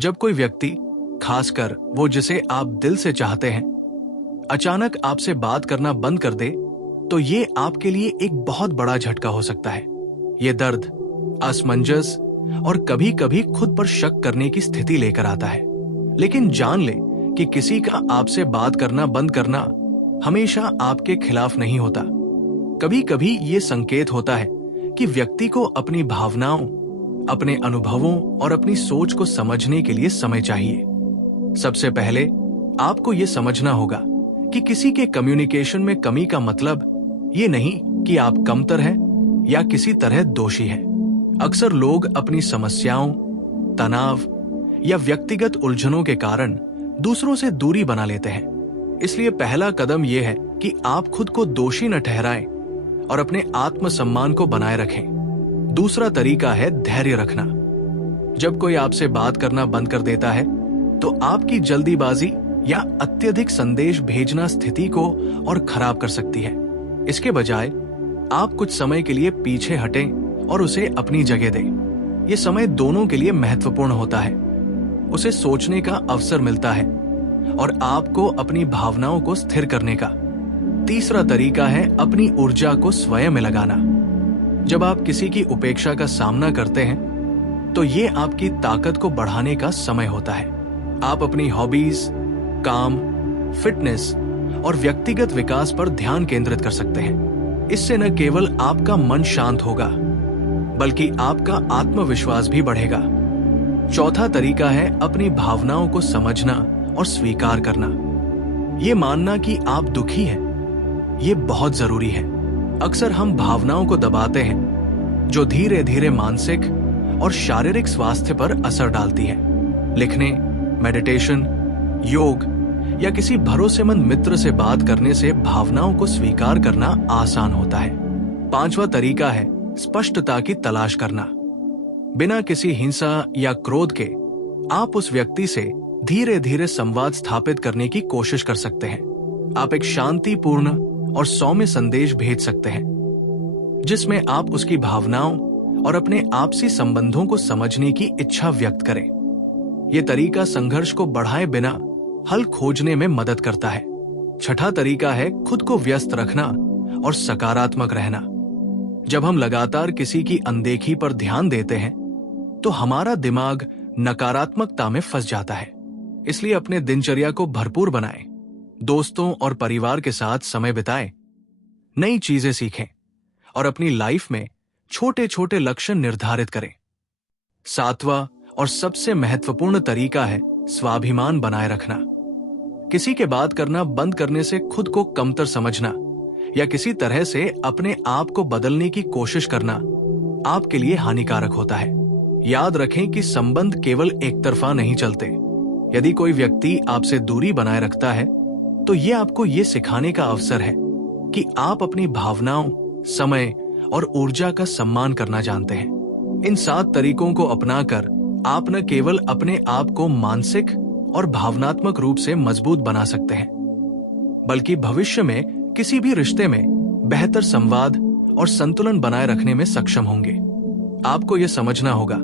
जब कोई व्यक्ति, खासकर वो जिसे आप दिल से चाहते हैं, अचानक आपसे बात करना बंद कर दे, तो ये आपके लिए एक बहुत बड़ा झटका हो सकता है। ये दर्द, असमंजस और कभी कभी खुद पर शक करने की स्थिति लेकर आता है। लेकिन जान ले कि किसी का आपसे बात करना बंद करना हमेशा आपके खिलाफ नहीं होता। कभी कभी ये संकेत होता है कि व्यक्ति को अपनी भावनाओं, अपने अनुभवों और अपनी सोच को समझने के लिए समय चाहिए। सबसे पहले आपको ये समझना होगा कि किसी के कम्युनिकेशन में कमी का मतलब ये नहीं कि आप कमतर हैं या किसी तरह दोषी हैं। अक्सर लोग अपनी समस्याओं, तनाव या व्यक्तिगत उलझनों के कारण दूसरों से दूरी बना लेते हैं। इसलिए पहला कदम यह है कि आप खुद को दोषी न ठहराएं और अपने आत्मसम्मान को बनाए रखें। दूसरा तरीका है धैर्य रखना। जब कोई आपसे बात करना बंद कर देता है, तो आपकी जल्दीबाजी या अत्यधिक संदेश भेजना स्थिति को और खराब कर सकती है। इसके बजाय आप कुछ समय के लिए पीछे हटें और उसे अपनी जगह दें। ये समय दोनों के लिए महत्वपूर्ण होता है। उसे सोचने का अवसर मिलता है और आपको अपनी भावनाओं को स्थिर करने का। तीसरा तरीका है अपनी ऊर्जा को स्वयं में लगाना। जब आप किसी की उपेक्षा का सामना करते हैं, तो ये आपकी ताकत को बढ़ाने का समय होता है। आप अपनी हॉबीज, काम, फिटनेस और व्यक्तिगत विकास पर ध्यान केंद्रित कर सकते हैं। इससे न केवल आपका मन शांत होगा, बल्कि आपका आत्मविश्वास भी बढ़ेगा। चौथा तरीका है अपनी भावनाओं को समझना और स्वीकार करना। ये मानना कि आप दुखी हैं, ये बहुत जरूरी है। अक्सर हम भावनाओं को दबाते हैं, जो धीरे धीरे मानसिक और शारीरिक स्वास्थ्य पर असर डालती है। लिखने, मेडिटेशन, योग या किसी भरोसेमंद मित्र से बात करने से भावनाओं को स्वीकार करना आसान होता है। पांचवा तरीका है स्पष्टता की तलाश करना। बिना किसी हिंसा या क्रोध के आप उस व्यक्ति से धीरे धीरे संवाद स्थापित करने की कोशिश कर सकते हैं। आप एक शांतिपूर्ण और सौम्य संदेश भेज सकते हैं, जिसमें आप उसकी भावनाओं और अपने आपसी संबंधों को समझने की इच्छा व्यक्त करें। यह तरीका संघर्ष को बढ़ाए बिना हल खोजने में मदद करता है। छठा तरीका है खुद को व्यस्त रखना और सकारात्मक रहना। जब हम लगातार किसी की अनदेखी पर ध्यान देते हैं, तो हमारा दिमाग नकारात्मकता में फंस जाता है। इसलिए अपने दिनचर्या को भरपूर बनाएं, दोस्तों और परिवार के साथ समय बिताएं, नई चीजें सीखें और अपनी लाइफ में छोटे छोटे लक्ष्य निर्धारित करें। सातवां और सबसे महत्वपूर्ण तरीका है स्वाभिमान बनाए रखना। किसी के बात करना बंद करने से खुद को कमतर समझना या किसी तरह से अपने आप को बदलने की कोशिश करना आपके लिए हानिकारक होता है। याद रखें कि संबंध केवल एक तरफा नहीं चलते। यदि कोई व्यक्ति आपसे दूरी बनाए रखता है, तो ये आपको ये सिखाने का अवसर है कि आप अपनी भावनाओं, समय और ऊर्जा का सम्मान करना जानते हैं। इन 7 तरीकों को अपनाकर आप न केवल अपने आप को मानसिक और भावनात्मक रूप से मजबूत बना सकते हैं, बल्कि भविष्य में किसी भी रिश्ते में बेहतर संवाद और संतुलन बनाए रखने में सक्षम होंगे। आपको यह समझना होगा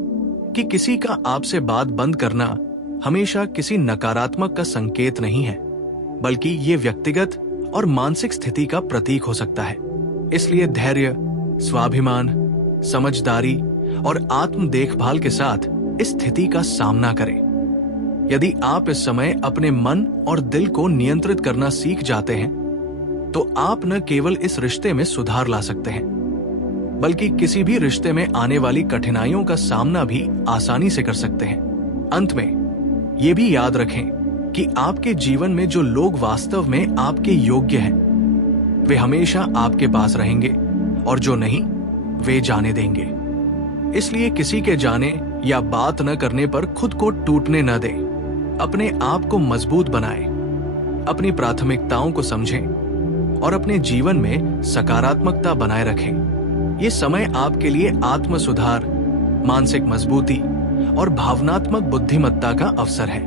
कि किसी का आपसे बात बंद करना हमेशा किसी नकारात्मक का संकेत नहीं है, बल्कि ये व्यक्तिगत और मानसिक स्थिति का प्रतीक हो सकता है। इसलिए धैर्य, स्वाभिमान, समझदारी और आत्म देखभाल के साथ इस स्थिति का सामना करें। यदि आप इस समय अपने मन और दिल को नियंत्रित करना सीख जाते हैं, तो आप न केवल इस रिश्ते में सुधार ला सकते हैं, बल्कि किसी भी रिश्ते में आने वाली कठिनाइयों का सामना भी आसानी से कर सकते हैं। अंत में ये भी याद रखें कि आपके जीवन में जो लोग वास्तव में आपके योग्य हैं, वे हमेशा आपके पास रहेंगे और जो नहीं, वे जाने देंगे। इसलिए किसी के जाने या बात न करने पर खुद को टूटने न दें। अपने आप को मजबूत बनाएं, अपनी प्राथमिकताओं को समझें और अपने जीवन में सकारात्मकता बनाए रखें। ये समय आपके लिए आत्म सुधार, मानसिक मजबूती और भावनात्मक बुद्धिमत्ता का अवसर है।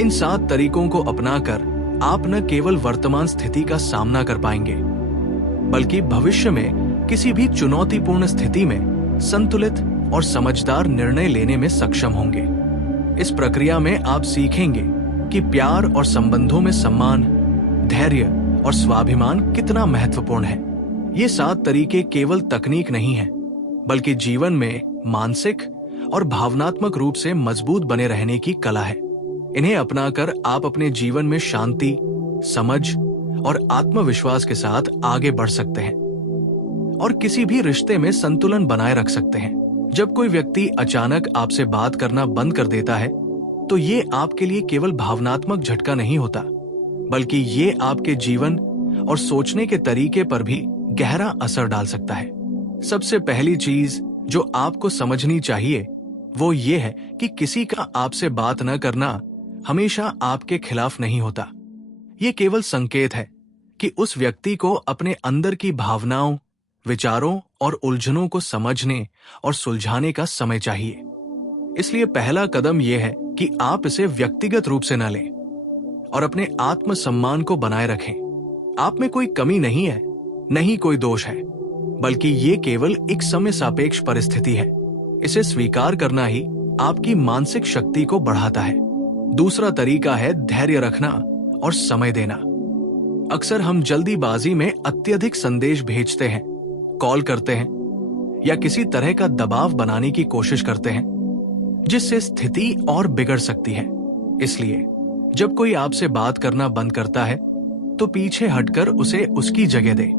इन 7 तरीकों को अपनाकर आप न केवल वर्तमान स्थिति का सामना कर पाएंगे, बल्कि भविष्य में किसी भी चुनौतीपूर्ण स्थिति में संतुलित और समझदार निर्णय लेने में सक्षम होंगे। इस प्रक्रिया में आप सीखेंगे कि प्यार और संबंधों में सम्मान, धैर्य और स्वाभिमान कितना महत्वपूर्ण है। ये 7 तरीके केवल तकनीक नहीं है, बल्कि जीवन में मानसिक और भावनात्मक रूप से मजबूत बने रहने की कला है। इन्हें अपनाकर आप अपने जीवन में शांति, समझ और आत्मविश्वास के साथ आगे बढ़ सकते हैं और किसी भी रिश्ते में संतुलन बनाए रख सकते हैं। जब कोई व्यक्ति अचानक आपसे बात करना बंद कर देता है, तो ये आपके लिए केवल भावनात्मक झटका नहीं होता, बल्कि ये आपके जीवन और सोचने के तरीके पर भी गहरा असर डाल सकता है। सबसे पहली चीज जो आपको समझनी चाहिए वो ये है कि किसी का आपसे बात न करना हमेशा आपके खिलाफ नहीं होता। ये केवल संकेत है कि उस व्यक्ति को अपने अंदर की भावनाओं, विचारों और उलझनों को समझने और सुलझाने का समय चाहिए। इसलिए पहला कदम यह है कि आप इसे व्यक्तिगत रूप से न लें और अपने आत्मसम्मान को बनाए रखें। आप में कोई कमी नहीं है, नहीं कोई दोष है, बल्कि ये केवल एक समय सापेक्ष परिस्थिति है। इसे स्वीकार करना ही आपकी मानसिक शक्ति को बढ़ाता है। दूसरा तरीका है धैर्य रखना और समय देना। अक्सर हम जल्दीबाजी में अत्यधिक संदेश भेजते हैं, कॉल करते हैं या किसी तरह का दबाव बनाने की कोशिश करते हैं, जिससे स्थिति और बिगड़ सकती है। इसलिए जब कोई आपसे बात करना बंद करता है, तो पीछे हटकर उसे उसकी जगह दे।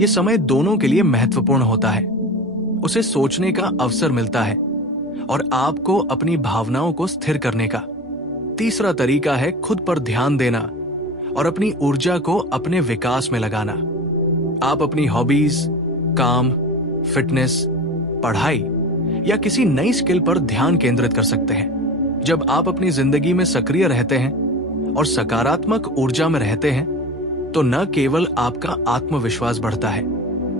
ये समय दोनों के लिए महत्वपूर्ण होता है। उसे सोचने का अवसर मिलता है और आपको अपनी भावनाओं को स्थिर करने का। तीसरा तरीका है खुद पर ध्यान देना और अपनी ऊर्जा को अपने विकास में लगाना। आप अपनी हॉबीज, काम, फिटनेस, पढ़ाई या किसी नई स्किल पर ध्यान केंद्रित कर सकते हैं। जब आप अपनी जिंदगी में सक्रिय रहते हैं और सकारात्मक ऊर्जा में रहते हैं, तो न केवल आपका आत्मविश्वास बढ़ता है,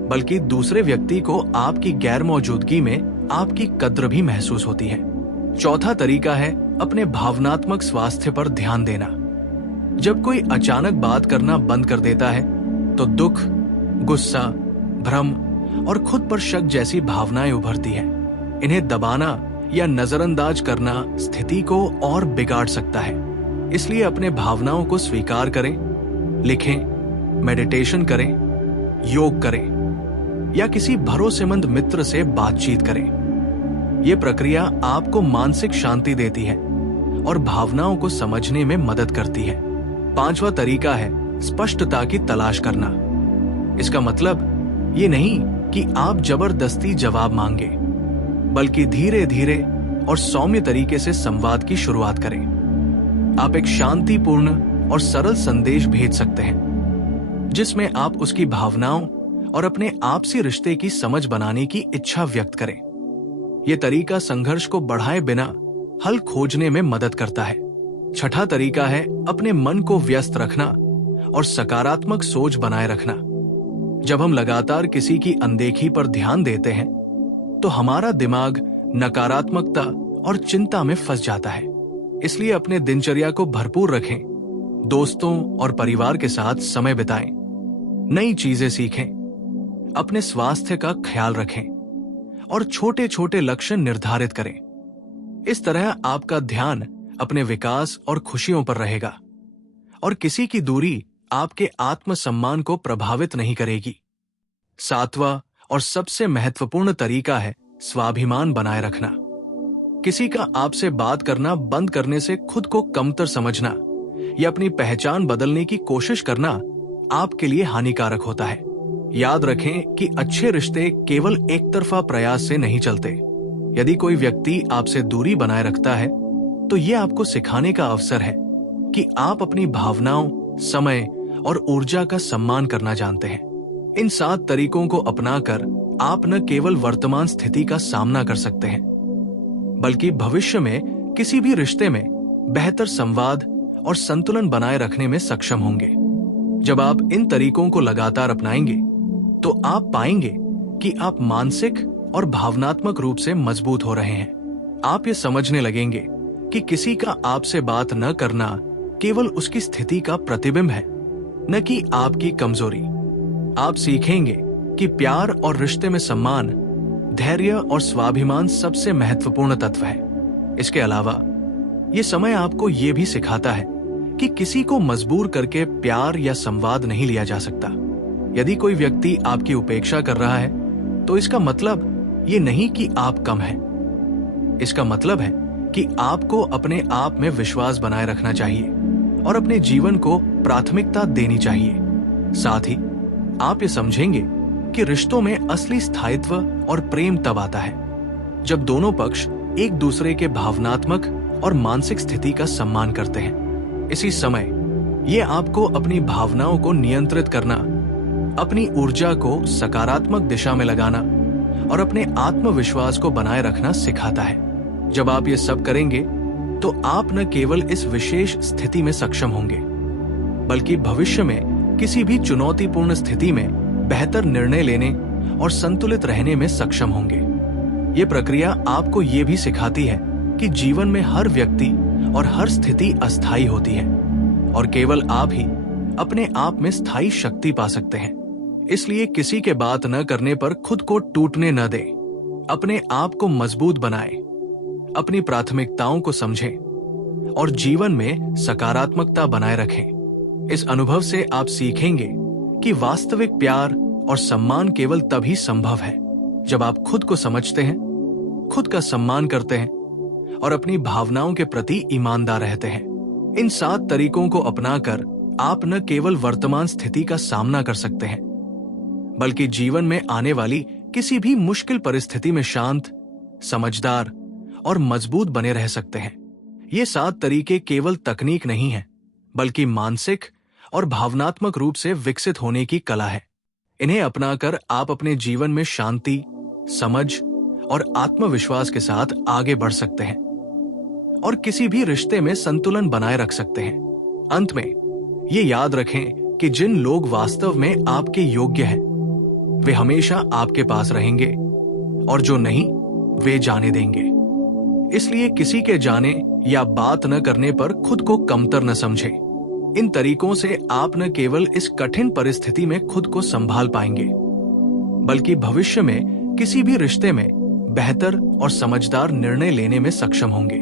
बल्कि दूसरे व्यक्ति को आपकी गैर मौजूदगी में आपकी कद्र भी महसूस होती है। चौथा तरीका है अपने भावनात्मक स्वास्थ्य पर ध्यान देना। जब कोई अचानक बात करना बंद कर देता है, तो दुख, गुस्सा, भ्रम और खुद पर शक जैसी भावनाएं उभरती हैं। इन्हें दबाना या नजरअंदाज करना स्थिति को और बिगाड़ सकता है। इसलिए अपने भावनाओं को स्वीकार करें, लिखें, मेडिटेशन करें, योग करें या किसी भरोसेमंद मित्र से बातचीत करें। यह प्रक्रिया आपको मानसिक शांति देती है और भावनाओं को समझने में मदद करती है। पांचवा तरीका है स्पष्टता की तलाश करना। इसका मतलब ये नहीं कि आप जबरदस्ती जवाब मांगे, बल्कि धीरे धीरे और सौम्य तरीके से संवाद की शुरुआत करें। आप एक शांतिपूर्ण और सरल संदेश भेज सकते हैं, जिसमें आप उसकी भावनाओं और अपने आपसी रिश्ते की समझ बनाने की इच्छा व्यक्त करें। यह तरीका संघर्ष को बढ़ाए बिना हल खोजने में मदद करता है। छठा तरीका है अपने मन को व्यस्त रखना और सकारात्मक सोच बनाए रखना। जब हम लगातार किसी की अनदेखी पर ध्यान देते हैं, तो हमारा दिमाग नकारात्मकता और चिंता में फंस जाता है। इसलिए अपने दिनचर्या को भरपूर रखें, दोस्तों और परिवार के साथ समय बिताएं, नई चीजें सीखें, अपने स्वास्थ्य का ख्याल रखें और छोटे छोटे लक्ष्य निर्धारित करें। इस तरह आपका ध्यान अपने विकास और खुशियों पर रहेगा और किसी की दूरी आपके आत्मसम्मान को प्रभावित नहीं करेगी। सातवां और सबसे महत्वपूर्ण तरीका है स्वाभिमान बनाए रखना। किसी का आपसे बात करना बंद करने से खुद को कमतर समझना या अपनी पहचान बदलने की कोशिश करना आपके लिए हानिकारक होता है। याद रखें कि अच्छे रिश्ते केवल एक तरफा प्रयास से नहीं चलते। यदि कोई व्यक्ति आपसे दूरी बनाए रखता है, तो यह आपको सिखाने का अवसर है कि आप अपनी भावनाओं, समय और ऊर्जा का सम्मान करना जानते हैं। इन 7 तरीकों को अपनाकर आप न केवल वर्तमान स्थिति का सामना कर सकते हैं, बल्कि भविष्य में किसी भी रिश्ते में बेहतर संवाद और संतुलन बनाए रखने में सक्षम होंगे। जब आप इन तरीकों को लगातार अपनाएंगे, तो आप पाएंगे कि आप मानसिक और भावनात्मक रूप से मजबूत हो रहे हैं। आप ये समझने लगेंगे कि किसी का आपसे बात न करना केवल उसकी स्थिति का प्रतिबिंब है, न कि आपकी कमजोरी। आप सीखेंगे कि प्यार और रिश्ते में सम्मान, धैर्य और स्वाभिमान सबसे महत्वपूर्ण तत्व है। इसके अलावा ये समय आपको ये भी सिखाता है कि किसी को मजबूर करके प्यार या संवाद नहीं लिया जा सकता। यदि कोई व्यक्ति आपकी उपेक्षा कर रहा है तो इसका मतलब ये नहीं कि आप कम हैं। इसका मतलब है कि आपको अपने आप में विश्वास बनाए रखना चाहिए और अपने जीवन को प्राथमिकता देनी चाहिए। साथ ही आप ये समझेंगे कि रिश्तों में असली स्थायित्व और प्रेम तब आता है जब दोनों पक्ष एक दूसरे के भावनात्मक और मानसिक स्थिति का सम्मान करते हैं। इसी समय ये आपको अपनी भावनाओं को नियंत्रित करना, अपनी ऊर्जा को सकारात्मक दिशा में लगाना और अपने आत्मविश्वास को बनाए रखना सिखाता है। जब आप ये सब करेंगे तो आप न केवल इस विशेष स्थिति में सक्षम होंगे, बल्कि भविष्य में किसी भी चुनौतीपूर्ण स्थिति में बेहतर निर्णय लेने और संतुलित रहने में सक्षम होंगे। ये प्रक्रिया आपको ये भी सिखाती है कि जीवन में हर व्यक्ति और हर स्थिति अस्थायी होती है और केवल आप ही अपने आप में स्थायी शक्ति पा सकते हैं। इसलिए किसी के बात न करने पर खुद को टूटने न दें। अपने आप को मजबूत बनाएं, अपनी प्राथमिकताओं को समझें और जीवन में सकारात्मकता बनाए रखें। इस अनुभव से आप सीखेंगे कि वास्तविक प्यार और सम्मान केवल तभी संभव है जब आप खुद को समझते हैं, खुद का सम्मान करते हैं और अपनी भावनाओं के प्रति ईमानदार रहते हैं। इन 7 तरीकों को अपनाकर आप न केवल वर्तमान स्थिति का सामना कर सकते हैं, बल्कि जीवन में आने वाली किसी भी मुश्किल परिस्थिति में शांत, समझदार और मजबूत बने रह सकते हैं। ये 7 तरीके केवल तकनीक नहीं है, बल्कि मानसिक और भावनात्मक रूप से विकसित होने की कला है। इन्हें अपनाकर आप अपने जीवन में शांति, समझ और आत्मविश्वास के साथ आगे बढ़ सकते हैं और किसी भी रिश्ते में संतुलन बनाए रख सकते हैं। अंत में ये याद रखें कि जिन लोग वास्तव में आपके योग्य हैं, वे हमेशा आपके पास रहेंगे और जो नहीं, वे जाने देंगे। इसलिए किसी के जाने या बात न करने पर खुद को कमतर न समझें। इन तरीकों से आप न केवल इस कठिन परिस्थिति में खुद को संभाल पाएंगे, बल्कि भविष्य में किसी भी रिश्ते में बेहतर और समझदार निर्णय लेने में सक्षम होंगे।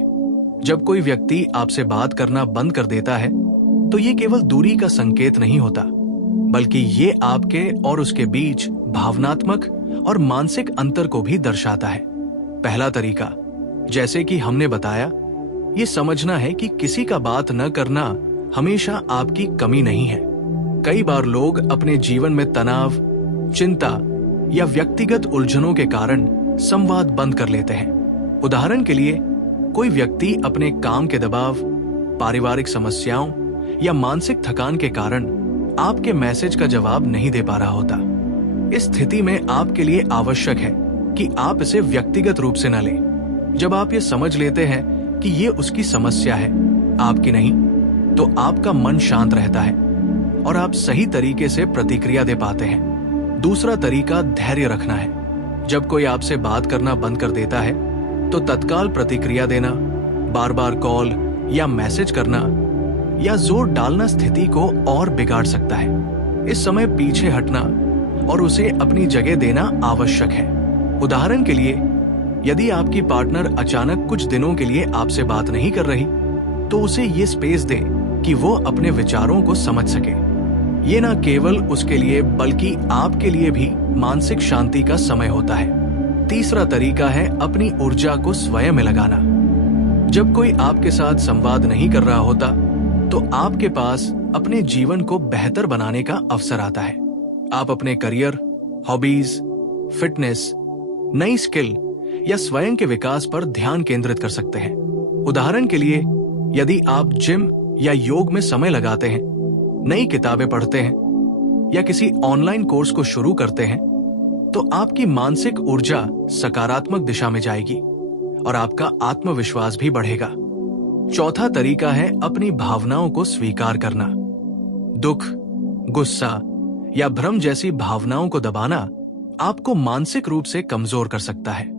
जब कोई व्यक्ति आपसे बात करना बंद कर देता है तो ये केवल दूरी का संकेत नहीं होता, बल्कि ये आपके और उसके बीच भावनात्मक और मानसिक अंतर को भी दर्शाता है। पहला तरीका, जैसे कि हमने बताया, ये समझना है कि किसी का बात न करना हमेशा आपकी कमी नहीं है। कई बार लोग अपने जीवन में तनाव, चिंता या व्यक्तिगत उलझनों के कारण संवाद बंद कर लेते हैं। उदाहरण के लिए, कोई व्यक्ति अपने काम के दबाव, पारिवारिक समस्याओं या मानसिक थकान के कारण आपके मैसेज का जवाब नहीं दे पा रहा होता। इस स्थिति में आपके लिए आवश्यक है कि आप इसे व्यक्तिगत रूप से न लें। जब आप ये समझ लेते हैं कि ये उसकी समस्या है, आपकी नहीं, तो आपका मन शांत रहता है और आप सही तरीके से प्रतिक्रिया दे पाते हैं। दूसरा तरीका धैर्य रखना है। जब कोई आपसे बात करना बंद कर देता है तो तत्काल प्रतिक्रिया देना, बार बार कॉल या मैसेज करना या जोर डालना स्थिति को और बिगाड़ सकता है। इस समय पीछे हटना और उसे अपनी जगह देना आवश्यक है। उदाहरण के लिए, यदि आपकी पार्टनर अचानक कुछ दिनों के लिए आपसे बात नहीं कर रही, तो उसे ये स्पेस दे कि वो अपने विचारों को समझ सके। ये न केवल उसके लिए बल्कि आपके लिए भी मानसिक शांति का समय होता है। तीसरा तरीका है अपनी ऊर्जा को स्वयं में लगाना। जब कोई आपके साथ संवाद नहीं कर रहा होता, तो आपके पास अपने जीवन को बेहतर बनाने का अवसर आता है। आप अपने करियर, हॉबीज, फिटनेस, नई स्किल या स्वयं के विकास पर ध्यान केंद्रित कर सकते हैं। उदाहरण के लिए, यदि आप जिम या योग में समय लगाते हैं, नई किताबें पढ़ते हैं या किसी ऑनलाइन कोर्स को शुरू करते हैं, तो आपकी मानसिक ऊर्जा सकारात्मक दिशा में जाएगी और आपका आत्मविश्वास भी बढ़ेगा। चौथा तरीका है अपनी भावनाओं को स्वीकार करना। दुख, गुस्सा या भ्रम जैसी भावनाओं को दबाना आपको मानसिक रूप से कमजोर कर सकता है।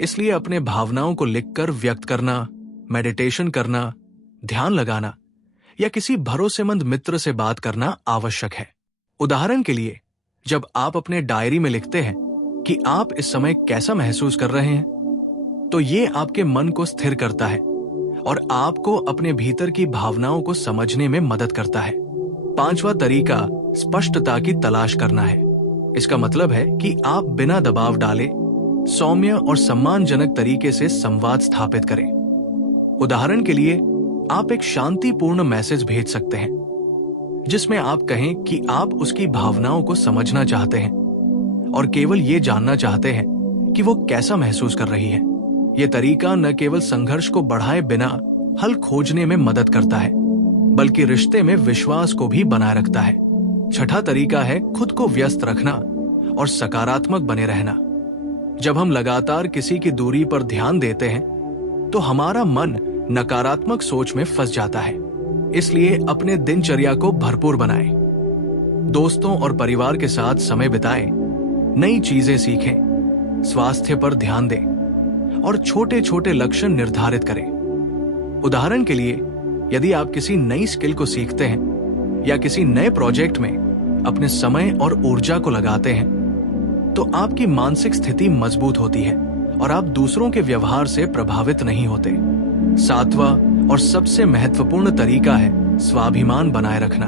इसलिए अपने भावनाओं को लिखकर व्यक्त करना, मेडिटेशन करना, ध्यान लगाना या किसी भरोसेमंद मित्र से बात करना आवश्यक है। उदाहरण के लिए, जब आप अपने डायरी में लिखते हैं कि आप इस समय कैसा महसूस कर रहे हैं, तो ये आपके मन को स्थिर करता है और आपको अपने भीतर की भावनाओं को समझने में मदद करता है। पांचवा तरीका स्पष्टता की तलाश करना है। इसका मतलब है कि आप बिना दबाव डाले सौम्य और सम्मानजनक तरीके से संवाद स्थापित करें। उदाहरण के लिए, आप एक शांतिपूर्ण मैसेज भेज सकते हैं जिसमें आप कहें कि आप उसकी भावनाओं को समझना चाहते हैं और केवल ये जानना चाहते हैं कि वो कैसा महसूस कर रही है। ये तरीका न केवल संघर्ष को बढ़ाए बिना हल खोजने में मदद करता है, बल्कि रिश्ते में विश्वास को भी बनाए रखता है। छठा तरीका है खुद को व्यस्त रखना और सकारात्मक बने रहना। जब हम लगातार किसी की दूरी पर ध्यान देते हैं तो हमारा मन नकारात्मक सोच में फंस जाता है। इसलिए अपने दिनचर्या को भरपूर बनाएं। दोस्तों और परिवार के साथ समय बिताएं, नई चीजें सीखें, स्वास्थ्य पर ध्यान दें और छोटे छोटे लक्ष्य निर्धारित करें। उदाहरण के लिए, यदि आप किसी नई स्किल को सीखते हैं या किसी नए प्रोजेक्ट में अपने समय और ऊर्जा को लगाते हैं तो आपकी मानसिक स्थिति मजबूत होती है और आप दूसरों के व्यवहार से प्रभावित नहीं होते। सातवां और सबसे महत्वपूर्ण तरीका है स्वाभिमान बनाए रखना।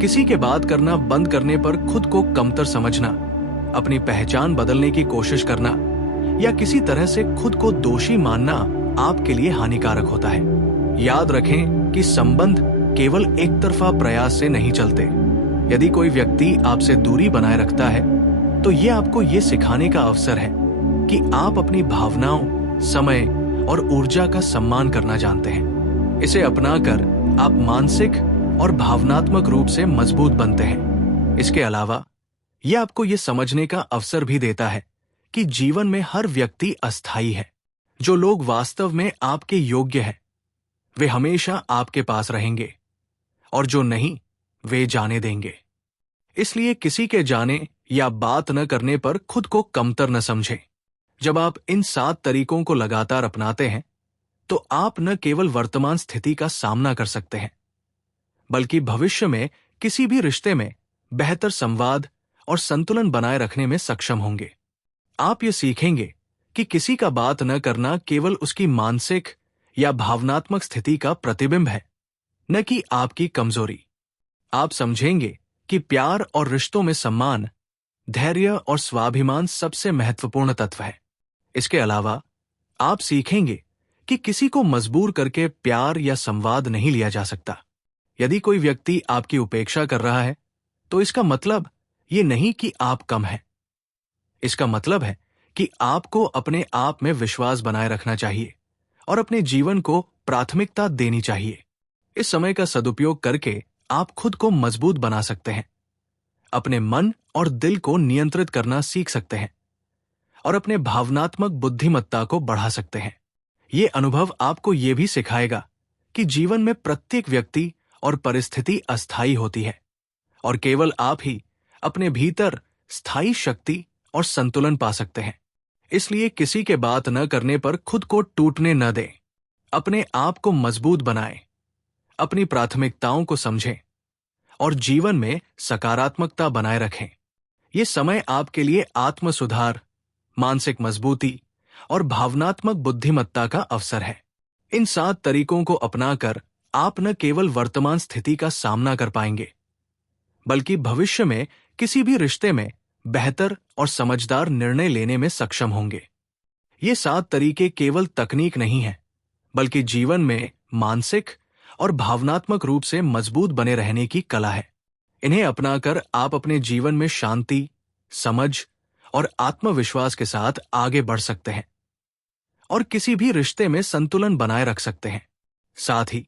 किसी के बात करना बंद करने पर खुद को कमतर समझना, अपनी पहचान बदलने की कोशिश करना या किसी तरह से खुद को दोषी मानना आपके लिए हानिकारक होता है। याद रखें कि संबंध केवल एक तरफा प्रयास से नहीं चलते। यदि कोई व्यक्ति आपसे दूरी बनाए रखता है तो ये आपको ये सिखाने का अवसर है कि आप अपनी भावनाओं, समय और ऊर्जा का सम्मान करना जानते हैं। इसे अपनाकर आप मानसिक और भावनात्मक रूप से मजबूत बनते हैं। इसके अलावा यह आपको ये समझने का अवसर भी देता है कि जीवन में हर व्यक्ति अस्थायी है। जो लोग वास्तव में आपके योग्य हैं, वे हमेशा आपके पास रहेंगे और जो नहीं, वे जाने देंगे। इसलिए किसी के जाने या बात न करने पर खुद को कमतर न समझें। जब आप इन 7 तरीकों को लगातार अपनाते हैं तो आप न केवल वर्तमान स्थिति का सामना कर सकते हैं, बल्कि भविष्य में किसी भी रिश्ते में बेहतर संवाद और संतुलन बनाए रखने में सक्षम होंगे। आप ये सीखेंगे कि किसी का बात न करना केवल उसकी मानसिक या भावनात्मक स्थिति का प्रतिबिंब है, न कि आपकी कमजोरी। आप समझेंगे कि प्यार और रिश्तों में सम्मान, धैर्य और स्वाभिमान सबसे महत्वपूर्ण तत्व है। इसके अलावा आप सीखेंगे कि किसी को मजबूर करके प्यार या संवाद नहीं लिया जा सकता। यदि कोई व्यक्ति आपकी उपेक्षा कर रहा है तो इसका मतलब ये नहीं कि आप कम हैं। इसका मतलब है कि आपको अपने आप में विश्वास बनाए रखना चाहिए और अपने जीवन को प्राथमिकता देनी चाहिए। इस समय का सदुपयोग करके आप खुद को मजबूत बना सकते हैं, अपने मन और दिल को नियंत्रित करना सीख सकते हैं और अपने भावनात्मक बुद्धिमत्ता को बढ़ा सकते हैं। ये अनुभव आपको ये भी सिखाएगा कि जीवन में प्रत्येक व्यक्ति और परिस्थिति अस्थायी होती है और केवल आप ही अपने भीतर स्थायी शक्ति और संतुलन पा सकते हैं। इसलिए किसी के बात न करने पर खुद को टूटने न दें। अपने आप को मजबूत बनाएं, अपनी प्राथमिकताओं को समझें और जीवन में सकारात्मकता बनाए रखें। ये समय आपके लिए आत्म सुधार, मानसिक मजबूती और भावनात्मक बुद्धिमत्ता का अवसर है। इन 7 तरीकों को अपनाकर आप न केवल वर्तमान स्थिति का सामना कर पाएंगे, बल्कि भविष्य में किसी भी रिश्ते में बेहतर और समझदार निर्णय लेने में सक्षम होंगे। ये 7 तरीके केवल तकनीक नहीं हैं, बल्कि जीवन में मानसिक और भावनात्मक रूप से मजबूत बने रहने की कला है। इन्हें अपनाकर आप अपने जीवन में शांति, समझ और आत्मविश्वास के साथ आगे बढ़ सकते हैं और किसी भी रिश्ते में संतुलन बनाए रख सकते हैं। साथ ही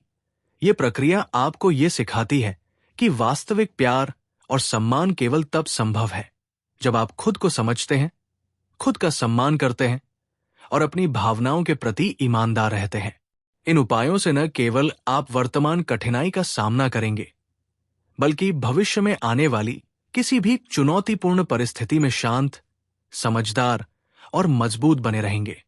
ये प्रक्रिया आपको ये सिखाती है कि वास्तविक प्यार और सम्मान केवल तब संभव है जब आप खुद को समझते हैं, खुद का सम्मान करते हैं और अपनी भावनाओं के प्रति ईमानदार रहते हैं। इन उपायों से न केवल आप वर्तमान कठिनाई का सामना करेंगे, बल्कि भविष्य में आने वाली किसी भी चुनौतीपूर्ण परिस्थिति में शांत, समझदार और मजबूत बने रहेंगे।